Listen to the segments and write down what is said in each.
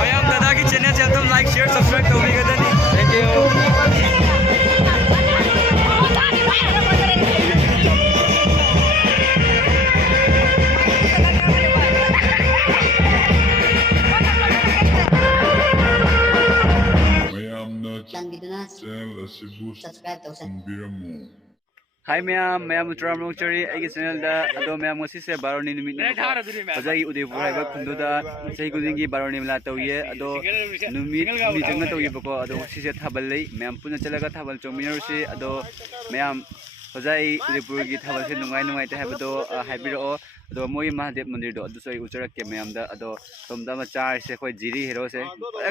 Mayam Dada ki channel se tum like share subscribe to bhi gadani. Thank you. Subscribe to Hi ma'am उत्तराम लोचरी आई channel दा ma'am से बारोनी निमित फजाई उदयपुर है खुंदुदा सही खुदिंगी बारोनी मिला तौये अदो निमित निजंग तौयेबको अदो सिसे थाबल लई मैम पुना चलगा थाबल चोमिनरसे अदो मैम फजाई उदयपुर की थाबल से नुंगाई नुंगाई ते हाबदो हाइबिरो अदो मोई महादेव मंदिर दो अदो सई उचरक के मैम दा अदो तोमदा मचार से कोई जिरी हीरो से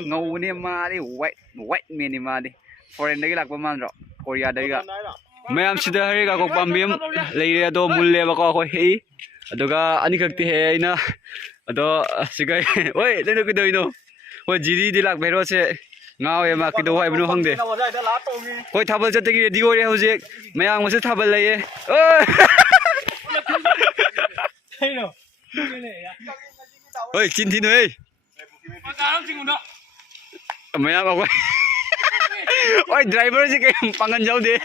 ngौने मारी वाइट मेनी मारी फॉरेन दगी लाकबा मानरो कोरिया दगा मैम सिदा हरिगा को पाम्बिम लेरे दो मुल्ले बको को हे अदुगा अनि खक्ति हे इना अदो सिगाई ओय लेनो किदोइनो ओ जिरी दि लाक भेरो से ngawe ma kido hai bnu hangde koi thabal jate ki ready ore hoje mayang mase thabal laye oi chin thin oi mayang ko oi driver ji ke pangan jau de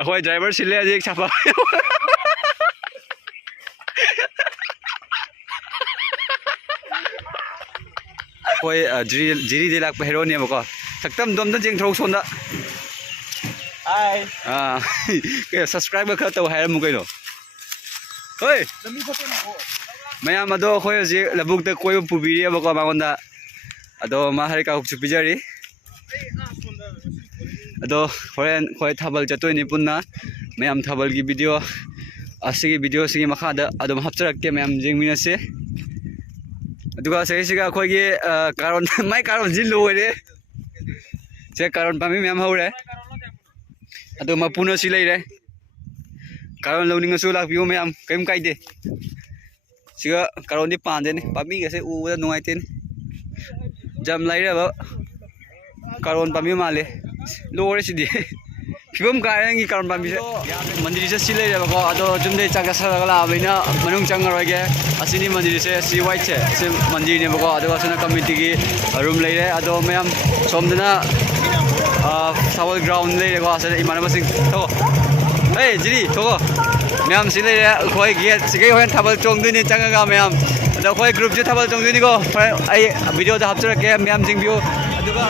akoi driver sile aje ek chapa कोई जिरी दे लाक हेरो ने बको सक्तम them the जेंग throw सोंदा हाय के subscribe ख तो हाय मु कइनो ओय मया मदो खोय जे लबुक त कोय पुबिरी बको मागोंदा अदो मा हरि का हुक पिजरी अदो होरेन खोय थाबल जतोय नि पुन्ना मयाम थाबल की वीडियो असिगी वीडियो सिगी मखादा अदो हपचरक के मयाम जेंगमिनसे अदुगा सेसिगा खोगी कारण माइ कारण जिन लोरे से कारण पामी मैम हौरे अदो मपुनो सि लेरे कारण लौनिंग सु लापियो मैम कइम काइदे सिगा कारण दि पांदे ने पामी गसे उदा नुआइते ने जम लाइरे बा कारण पामी माले लोरे सिदि फिबम गायंगी कारण पामी से मंदिर से सि लेरे बको अदो जुमदे चागा सगला आबैना मनुंग चंगरोगे असिनी मंदिर से सी वाइट से मंदिर ने बको अदो असना कमिटी की रूम लेरे अदो मैम सोमदना सावल ग्राउंड लेरे को असना इमानबा सिंह तो ए जिरी तो मैम सि लेरे खोय गेट सिगे होन थाबल चोंगदुनि चंगागा मैम अदो खोय ग्रुप जे थाबल चोंगदुनि को आई वीडियो दा हपचरके मैम जिंग बियो अदुगा